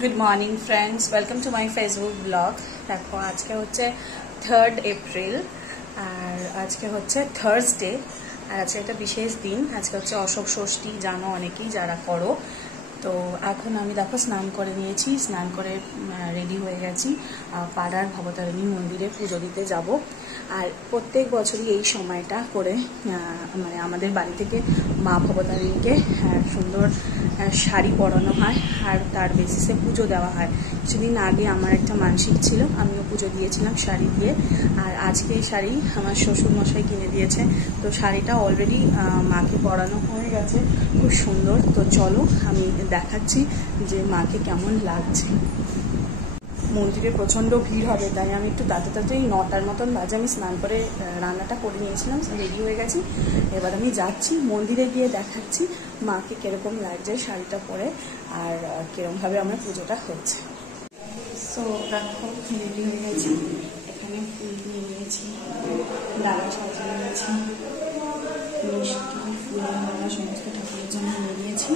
Good morning friends, welcome to my Facebook blog. देखो आज के होच्छे 3 एप्रिल और आज के होच्छे थार्सडे और आज एक विशेष दिन। आज के होच्छे अशोक षष्ठी, जानो अनेकेई जारा करो। तो এখন আমি দেখো স্নান করে নিয়েছি, স্নান করে রেডি হয়ে গেছি, পাড়ার ভবতারিণী মন্দিরে পুজো দিতে যাব। আর প্রত্যেক বছরই এই সময়টা করে মানে আমাদের বাড়ি থেকে মা ভবতারিণীকে সুন্দর শাড়ি পরানো হয় আর তার বেসিসে পুজো দেওয়া হয়। কিছুদিন আগে আমার একটা মানসিক ছিল, আমিও পুজো দিয়েছিলাম শাড়ি দিয়ে। আর আজকে এই শাড়ি আমার শ্বশুর মশাই কিনে দিয়েছে। তো শাড়িটা অলরেডি মাকে পরানো হয়ে গেছে, খুব সুন্দর। তো চলো আমি দেখাচ্ছি যে মাকে কেমন লাগছে। মন্দিরে প্রচণ্ড ভিড় হবে, তাই আমি একটু তাড়াতাড়ি 9টার মতন বাজে আমি স্নান করে রান্নাটা করে নিয়েছিলাম, রেডি হয়ে গেছি। এবার আমি যাচ্ছি মন্দিরে, গিয়ে দেখাচ্ছি মাকে কীরকম লাগছে শাড়িটা পরে আর কীরকমভাবে আমার পুজোটা হচ্ছে। সো দেখো রেডি হয়ে গেছি, এখানে ফুল নিয়ে নিয়েছি, ডালা সাজিয়ে নিয়েছি, মিষ্টি ফুলের মালা সমস্ত ঠাকুরের জন্য নিয়ে নিয়েছি।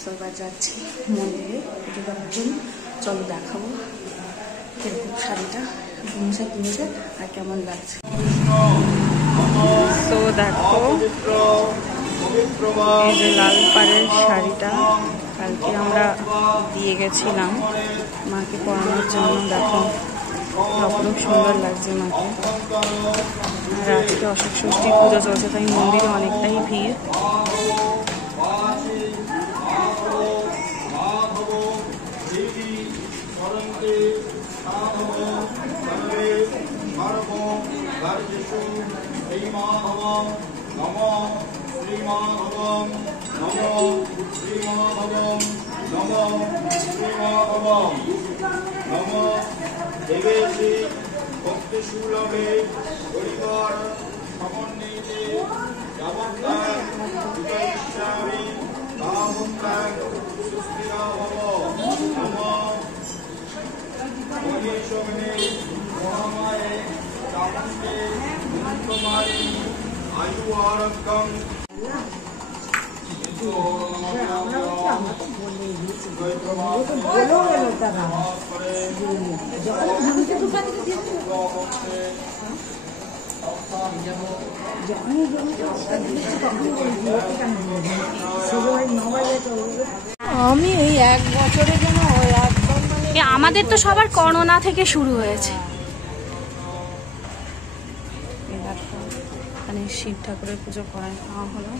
সো এবার যাচ্ছি মন্দিরে পুজো দেওয়ার জন্য। চলো দেখাবো কিরকম শাড়িটা মশা কিনেছে আর কেমন লাগছে। তো দেখো এই যে লাল পাড়ের শাড়িটা কালকে আমরা দিয়ে গেছিলাম মাকে পরানোর জন্য। দেখো অপরূপ সুন্দর লাগছে মাকে। আর আজকে অশোক ষষ্ঠী পুজো চলছে, তাই মন্দিরে অনেকটাই ভিড়। আমি এই 1 বছরের জন্য আমাদের তো সবার করোনা থেকে শুরু হয়েছে। এখানে শিব ঠাকুরের পুজো করায় খাওয়া হলো।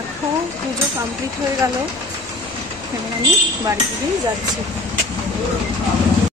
এখন পুজো কমপ্লিট হয়ে গেল, এবার আমি বাড়ি থেকেই যাচ্ছি।